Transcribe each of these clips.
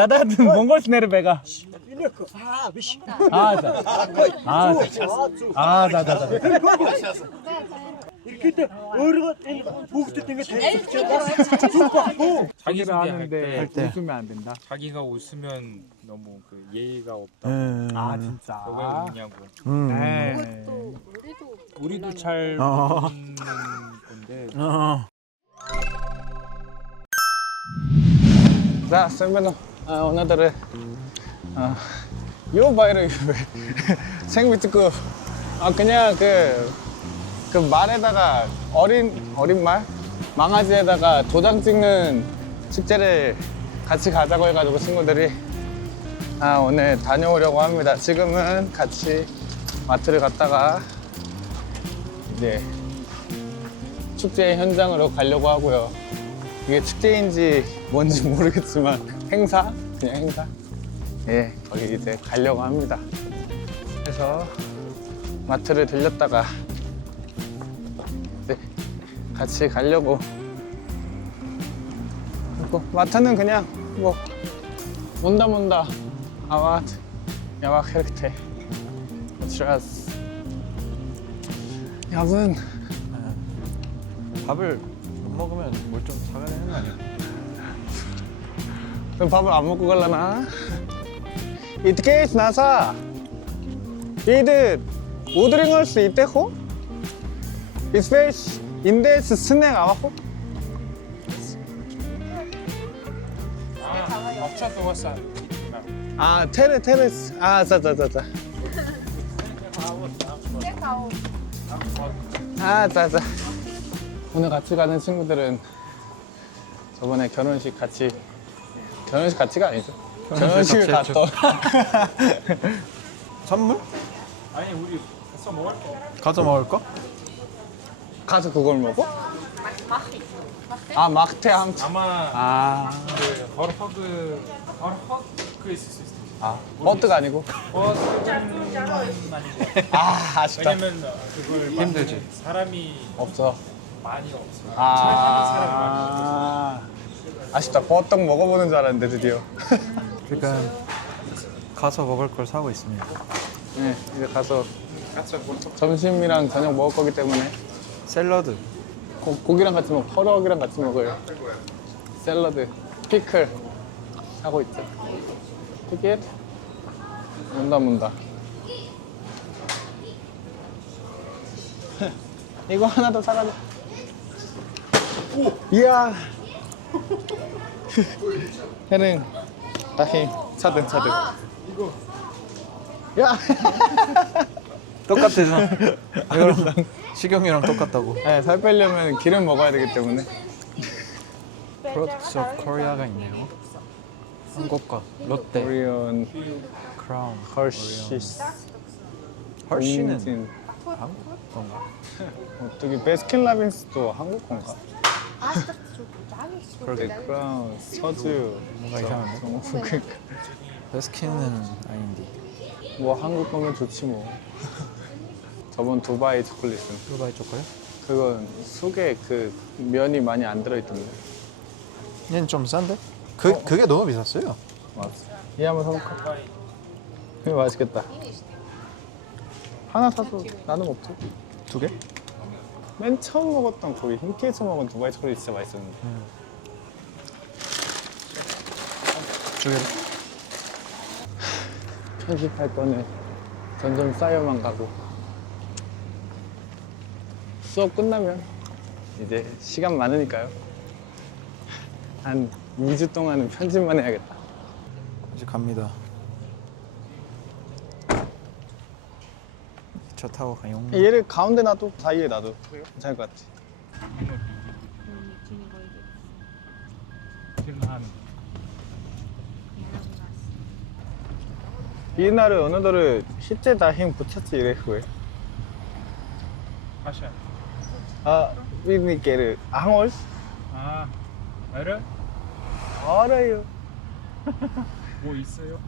Ada Mongol sendiri bega. Ah, 이렇게 어르가 북도 땡겨 대고 자기를 소개할 하는데 때. 웃으면 안 된다. 자기가 웃으면 너무 그 예의가 없다. 아 진짜. 왜 웃냐고. 네. 우리도 잘 어. 웃는 건데. 자, 선배님, 오늘은 요 바이를 생미 듣고 그냥 그 말에다가 어린 말 망아지에다가 도장 찍는 축제를 같이 가자고 해가지고 친구들이 오늘 다녀오려고 합니다. 지금은 같이 마트를 갔다가 이제 축제 현장으로 가려고 하고요. 이게 축제인지 뭔지 모르겠지만 행사? 그냥 행사? 예, 거기 이제 가려고 합니다. 그래서 마트를 들렸다가 네, 같이 가려고. 그리고 마트는 그냥 뭐 온다 아와트 야막 헤르테 트라스 야분 밥을 못 먹으면 뭘 좀 사가야 되는 거 아니야? 그럼 밥을 안 먹고 갈라나? 이트케이스 나사 이드 우드링할 수 있대호? 이스페이스 인데스 스낵 아와호? 업차 또 왔어. 테레스 자자자자 자자 오늘 같이 가는 친구들은 저번에 결혼식 같이가 아니죠. 결혼식을 같이 갔던 선물? 아니 우리 가서 먹을 거. 가서 먹을 거? 가서 그걸 먹어? 막태 함치. 아마 그 허르허그 있을 수 있어. 버트가 아니고. 버스는 아니고. 아쉽다. 왜냐면 그걸 힘들지. 만드는 사람이 없어. 많이 없어. 아쉽다. 버떡 먹어보는 줄 알았는데 드디어. 그러니까 가서 먹을 걸 사고 있습니다. 네, 이제 가서 점심이랑 저녁 먹을 거기 때문에 샐러드. 고기랑 같이 허럭이랑 같이 먹어요. 샐러드, 피클 하고 있죠. 티켓 문다. 이거 하나 더 사가자. 이야. 해는 다행 차든. 이거. 야. 똑같아서. 이거랑 식용유랑 똑같다고. 네, 살 빼려면 기름 먹어야 되기 때문에. 프로덕트 오브 코리아가 있네요. 한국과 롯데, 코리안 크라운, 헐시스. 헐시는 한국 건가? 어떻게 베스킨라빈스도 한국 건가? 그러게. 크라운, 서주. 뭔가 이상한데? 그러니까 베스킨은 아닌데. 뭐 한국 거면 좋지 뭐. 저번 두바이 초콜릿은 두바이 초콜릿? 그건 속에 그 면이 많이 안 들어있던데. 얘는 좀 싼데? 그게 너무 비쌌어요. 맞아. 이 한번 사볼까? 이거 맛있겠다. 하나 사도 나는 먹지. 두 개? 맨 처음 먹었던 거기 흰케에서 먹은 두바이 초콜릿 진짜 맛있었는데. 두 개. 편집할 거는 점점 쌓여만 가고. 수업 끝나면 이제 시간 많으니까요. 한 2주 동안은 편집만 해야겠다. 이제 갑니다. 차 타고 가요. 얘를 가운데 놔도 사이에 놔도 괜찮을 것 같아. 이날을 어느더를 실제 다행 붙였지 이랬고요. 아시아. 위니께를 항월 알아? 알아요. 뭐 있어요?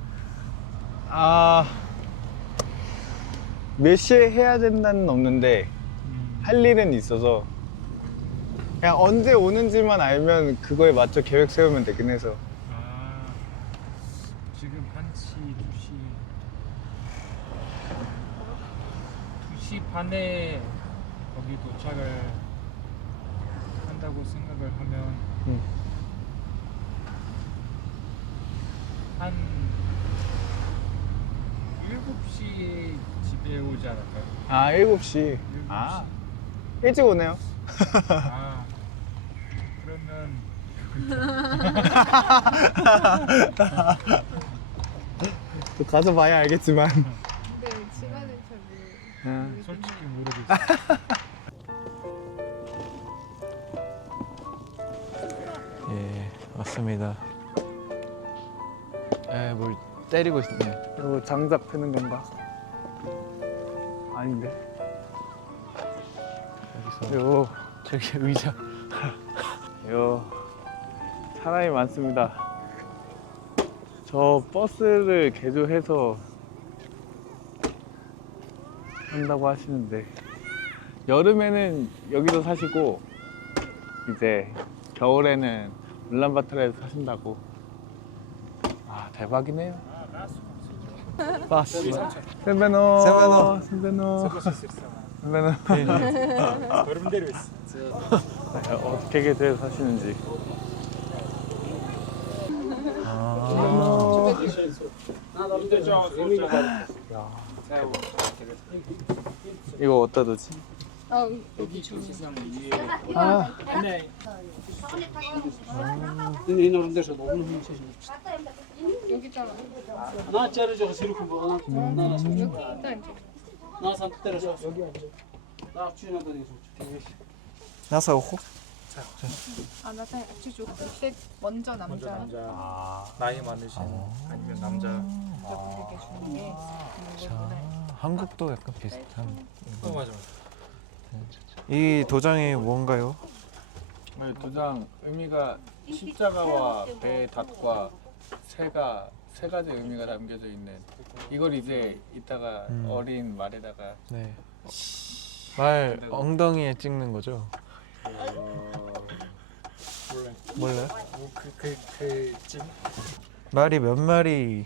몇 시에 해야 된다는 없는데 할 일은 있어서 그냥 언제 오는지만 알면 그거에 맞춰 계획 세우면 되긴 해서. 지금 1시, 2시 반에 거기 도착을 한다고 생각을 하면 한 7시 집에 오지 않을까요? 아 7시. 7시. 아 일찍 오네요. 아, 그러면 또 가서 봐야 알겠지만. 근데 시간을 잘 모르겠어요. 솔직히 모르겠어요. 예, 왔습니다. 에, 뭘 때리고 있네. 이거 장작 패는 건가? 아닌데. 여기서 요, 저기 의자. 요 사람이 많습니다. 저 버스를 개조해서 한다고 하시는데 여름에는 여기서 사시고 이제 겨울에는 울란바토르에서 사신다고. 아 대박이네요. 버스. 셈베노. 셈베노. 어떻게 개조해서 사시는지. 이거 어디다 두지? 여기 좀 아, 이런 데서 너무 힘드시죠. 여기잖아. 나 자르죠. 이렇게 뭐 하나 여기 있다 이제. 나 산때려서 여기 앉아. 나 주인한테 대서. 나서 오고. 아, 나 그냥 주죠. 색 먼저 남자 남자 나이 많으신 아니면 남자 여자분들께 주는 게 자, 한국도 약간 비슷한. 맞아. 이 도장이 뭔가요? 도장 의미가 십자가와 배 닷과 새가 세 가지 의미가 담겨져 있는. 이걸 이제 이따가 어린 말에다가 네. 말 엉덩이에 찍는 거죠? 몰라요? 그찜 말이 몇 마리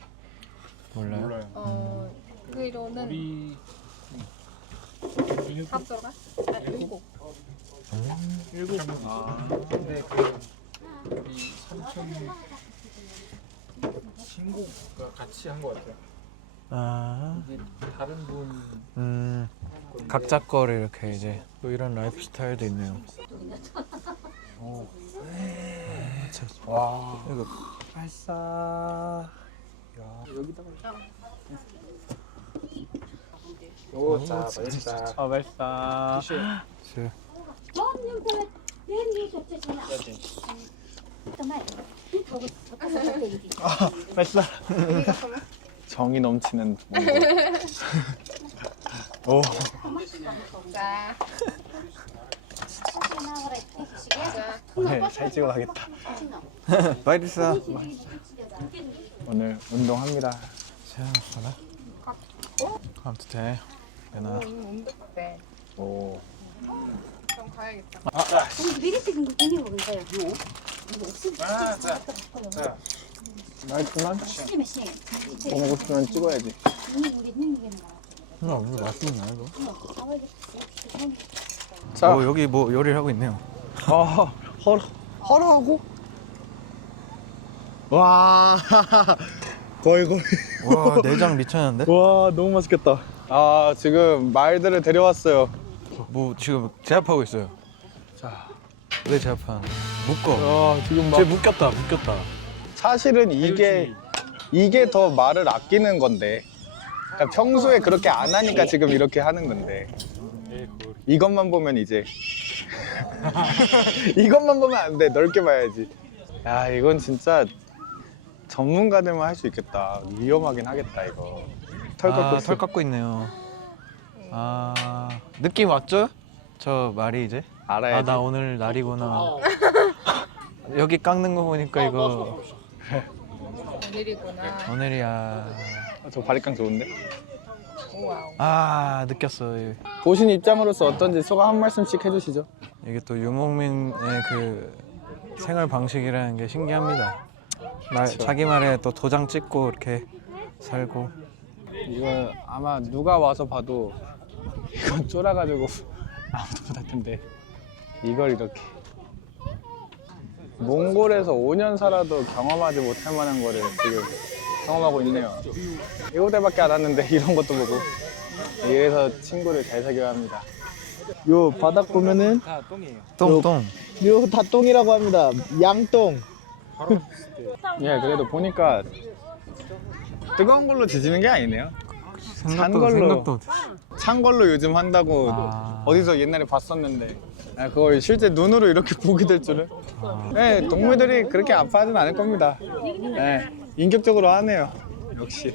몰라요? 몰라요. 그로는 우리 밥 들어가? 아, 일곱. 근데 그 우리 삼촌 친구가 같이 한 것 같아요. 아, 이게 다른 분 각자 거를 이렇게 이제 또 이런 라이프 스타일도 있네요. 와 이거 발사. 여기다가. 오, 자, 발사. 발사. 저, 발사. 정이 넘치는 몽골. 오. 자. 오늘 잘 찍어가겠다. 바이리사. 오늘 운동합니다. 자, 하나. 아무튼 돼. 되나? 운동대. 오. 그럼 가야겠다. 말투만 뭐 먹고 싶으면 찍어야지. 이거 맛있나 이거? 자, 여기 뭐 요리를 하고 있네요. 허라하고? 와, 거의. 와, 내장 미쳤는데? 와, 너무 맛있겠다. 아, 지금 말들을 데려왔어요. 뭐 지금 제압하고 있어요. 자, 왜 제압한? 묶어. 아, 지금 막 쟤 묶였다. 사실은 이게 더 말을 아끼는 건데. 그러니까 평소에 그렇게 안 하니까 지금 이렇게 하는 건데. 이것만 보면 이제 이것만 보면 안 돼. 넓게 봐야지. 야, 이건 진짜 전문가들만 할 수 있겠다. 위험하긴 하겠다 이거. 털 깎고 있어. 털 깎고 있네요. 아, 느낌 왔죠? 저 말이 이제? 알아야지. 아, 나 오늘 날이구나. 여기 깎는 거 보니까 이거 오늘이구나. 오늘이야. 저 바리깡 좋은데? 와우. 아, 느꼈어. 보신 입장으로서 어떤지 소감 한 말씀씩 해주시죠. 이게 또 유목민의 그 생활 방식이라는 게 신기합니다. 자기 말에 또 도장 찍고 이렇게 살고. 이거 아마 누가 와서 봐도 이건 쫄아가지고 아무도 못할 텐데 이걸 이렇게 몽골에서 5년 살아도 경험하지 못할 만한 거를 지금 경험하고 있네요. 7대밖에 안 왔는데 이런 것도 보고 이래서 친구를 잘 사귀어야 합니다. 요 바닥 보면은 다 똥이에요. 똥. 요 다 똥이라고 합니다. 양똥. 예, 그래도 보니까 뜨거운 걸로 지지는 게 아니네요. 생각도 찬 걸로 요즘 한다고 어디서 옛날에 봤었는데 그걸 실제 눈으로 이렇게 보게 될 줄은. 네, 동물들이 그렇게 아파하진 않을 겁니다. 네, 인격적으로 하네요. 역시.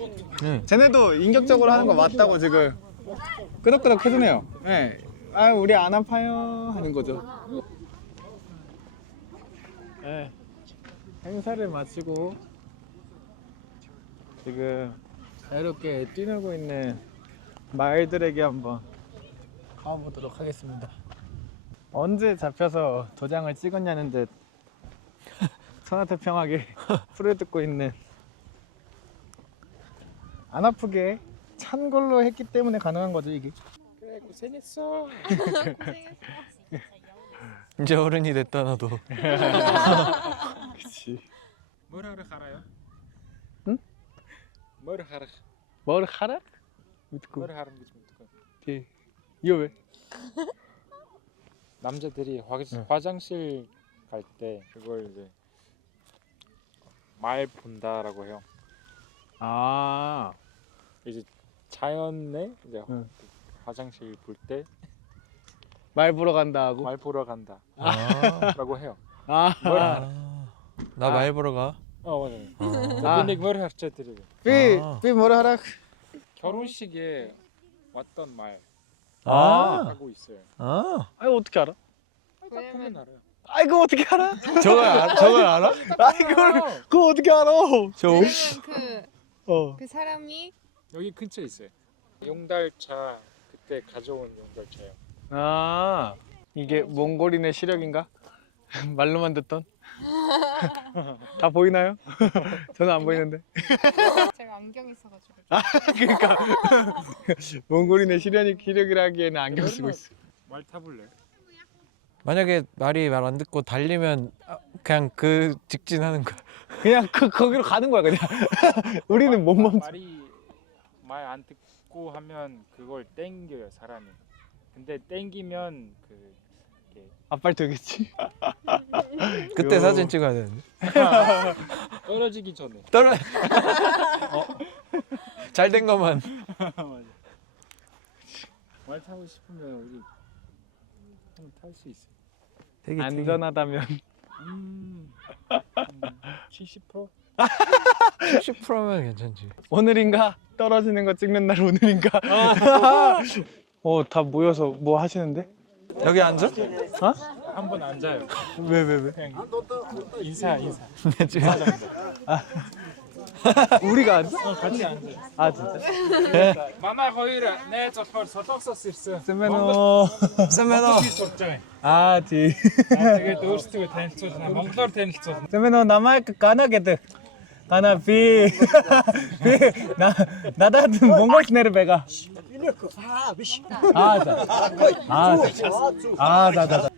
쟤네도 인격적으로 하는 거 맞다고 지금 끄덕끄덕 해주네요. 네, 아 우리 안 아파요 하는 거죠. 네, 행사를 마치고 지금 자유롭게 뛰놀고 있는 말들에게 한번 가보도록 하겠습니다. 언제 잡혀서 도장을 찍었냐는 듯 천하태평하게 풀을 뜯고 있는, 안 아프게 찬 걸로 했기 때문에 가능한 거죠 이게. 그래 고생했어. 이제 어른이 됐다 너도. 그치. 뭘 하러 가라요? 응? 뭘 하러? 뭘 하라? 믿고. 뭘 하는 거지 뭐. 이거 왜? 남자들이 화장실 갈 때 그걸 이제 말 본다라고 해요. 아, 이제 자연에 이제 응. 화장실 볼 때 말 보러 간다 하고. 말 보러 간다 아, 라고 해요. 아, 나 말 보러 가. 맞아요. 아. 근데 뭘 하죠 드리고 삐 뭐라 하라? 결혼식에 왔던 말 아, 하고 있어요. 아이 어떻게 알아? 딱 보면 알아요. 아이고 어떻게 알아? 저걸 알아? 아이고 그거 어떻게 알아? 그 사람이 여기 근처에 있어요. 용달차 그때 가져온 용달차요. 아, 이게 몽골인의 시력인가? 말로만 듣던. 다 보이나요? 저는 안 보이는데. 제가 안경이 있어가지고. 그러니까 몽골인의 시력이라기에는 안경 쓰고 있어. 말 타볼래? 만약에 말이 말 안 듣고 달리면 그냥 그 직진하는 거야. 그냥 거기로 가는 거야 그냥. 우리는 못 멈춰. 말이 말 안 듣고 하면 그걸 땡겨요 사람이. 근데 땡기면 그 앞발 되겠지. 그때 요. 사진 찍어야 되는데. 떨어지기 전에. 떨어. 잘 된 것만. 맞아. 말 타고 싶으면 우리 한번 탈 수 있어. 되게 안전하다면. 70%? 70%면 괜찮지. 오늘인가? 떨어지는 거 찍는 날 오늘인가? 다 모여서 뭐 하시는데? 여기 앉아? 어? 한번 앉아요. 왜? 그냥 인사. 우리가 앉아? 같이 앉아. 아 진짜? Манай хоёр найз болохоор Солонгосоос ирсэн. 세메노. 쌤매너. сурж байгаа. 아 지. Тэгээд өөрсдөө танилцуулна. Монголоор танилцуулна. 세메노 남아이크 까나게드. 하나 비 나다든 몽골 스네르 배가. 자.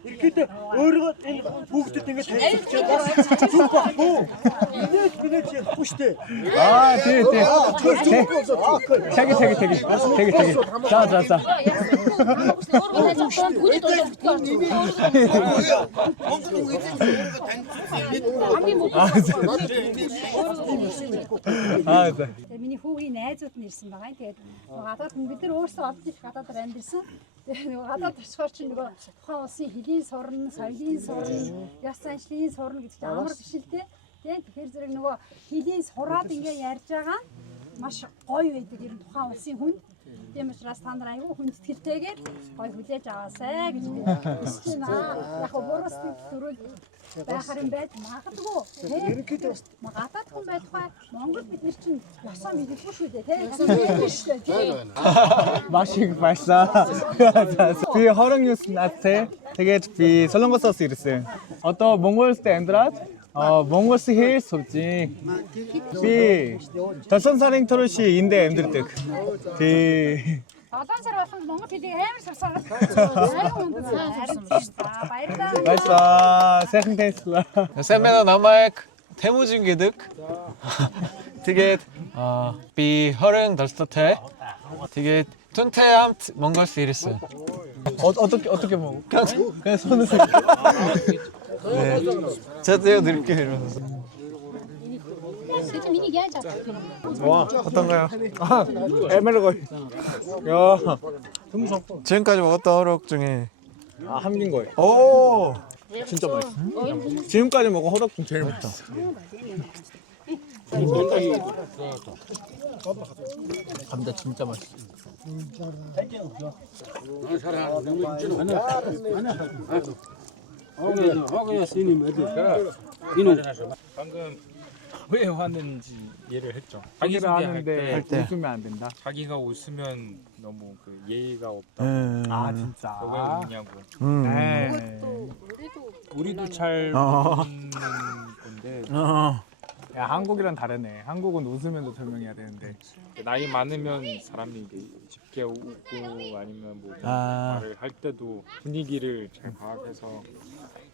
Ирэхэд өөрөө энэ бүгдэд ингэ танилцуулж байгаа. Зүг баггүй. Инээд минет яахгүй штэ. 되게. 자. Миний хүүгийн найзууд нь ирсэн байгаа. Тэгээд гадаад хүн бид нар өөрсдөө олж их гадаадаар амьдэрсэн. Тэгээд нөгөө гадаад очихоор чинь нөгөө тухайн улсын хэлийн сурна, соёлын сурна, яс заншлын сурна гэдэг чинь амар биш л дээ. Тэгэхээр зэрэг нөгөө хэлийн сураад ингээ ярьж байгаа маш гоё байдаг ер нь тухайн улсын хүн. Тийм учраас та нар аюу хүндэтгэлтэйгээр гоё хүлээж аваасай гэж би хүсэж байна. Яг буруус төрөл байхаар юм байж магадгүй. Ерөнхийдөө гадаад хүн байхгүй. Монгол бид нар чинь ёсоо мэдгүй шүү дээ, тийм. 마식 발사. 비 허렁 뉴스 나체. 되게 비 솔롱거서스 이랬어요. 어떤 몽골스 때 엔드랏 몽골스 힐 sob지. Bir. Tasan saring turuşu inde emdirdik. Di. Adam sarafın mı dedi hem sarı. Ne oldu sen? Bayırda. Başla. Second taste'la. Sen bana namæk 태무진 게득. 되게 비 허른 덜스터테. 되게 툰테함 몽골스 이리스. 어떻게 먹어? 그냥 손을 세. 네. 제가 떼어드릴게요 이러면서. Seçim yine gelecek. 와, 어떤가요? 에메르거. 야, 지금까지 먹었던 허럭 중에 함긴 거예요. 오 진짜 맛있어. 지금까지 먹은 허덕 중 제일 맛있어. 감자 진짜 맛있어. 방금 왜 화는지 이해를 했죠. 자기를 자기소개할 하는데 때 웃으면 안 된다. 자기가 웃으면 너무 그 예의가 없다. 아 진짜. 왜 웃냐고. 네. 우리도 잘 어. 웃는 건데 야 한국이랑 다르네. 한국은 웃으면서 설명해야 되는데. 나이 많으면 사람이 이게 쉽게 웃고 아니면 뭐 아. 말을 할 때도 분위기를 잘 파악해서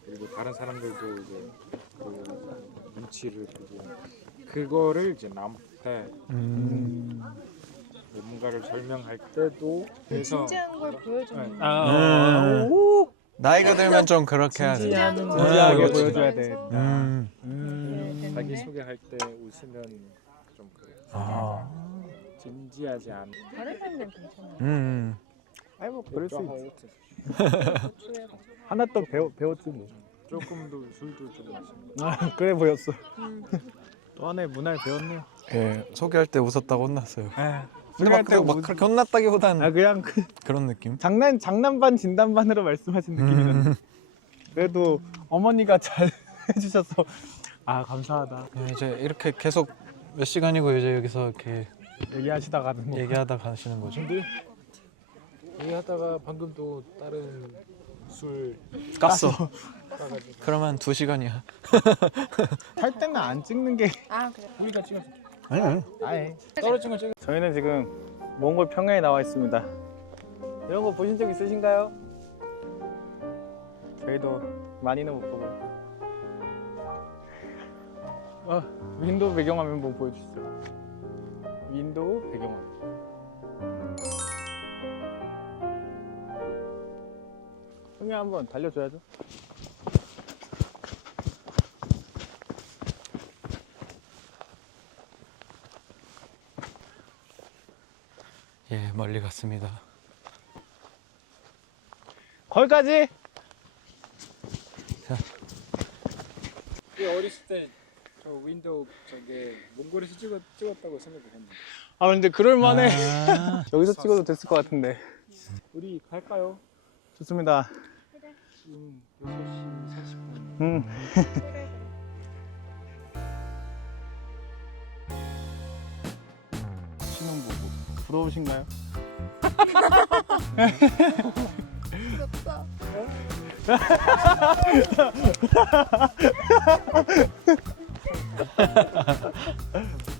그리고 다른 사람들도 이제 그 눈치를 보고 그거를 이제 남한테 뭔가를 설명할 때도 그래서 진지한 걸 보여주는 나이가 들면 좀 그렇게 해야 돼. 진지하게 그렇지. 보여줘야 돼. 자기 소개할 때 웃으면 좀 그래. 아. 진지하지 않은. 다른 사람들은 괜찮아요. 아니 뭐 그럴 수 있지. 하나 또 배웠지 뭐. 조금 더 술도 좀 마시고. 아 그래 보였어. 또 하나의 문화를 배웠네요. 예, 소개할 때 웃었다고 혼났어요. 근데 소개할 때 막 그렇게 혼났다기보단 아 그냥 그런 느낌. 장난반 진담반으로 말씀하신 느낌이었는데 그래도 어머니가 잘 해주셔서 아 감사하다 예, 이제 이렇게 계속 몇 시간이고 이제 여기서 이렇게 얘기하시다가는 뭐. 얘기하다 가시는 거죠. 얘기하다가 방금 또 다른 술 깠어. 그러면 2시간이야. 탈 때는 안 찍는 게 아 그래. 우리가 찍었어. 아니. 아예 떨어진 걸 찍어. 저희는 지금 몽골 평야에 나와 있습니다. 이런 거 보신 적 있으신가요? 저희도 많이는 못 보고. 윈도우 배경화면 한번 보여주시죠. 윈도우 배경화면. 형이 한번 달려줘야죠. 예, 멀리 갔습니다. 거기까지. 어렸을 때 저 윈도우 저게 몽골에서 찍었다고 생각했는데. 아 근데 그럴만해. 아. 여기서 찍어도 됐을 것 같은데. 우리 갈까요? 좋습니다. 지금 6시 40분. 신혼부부 부러우신가요?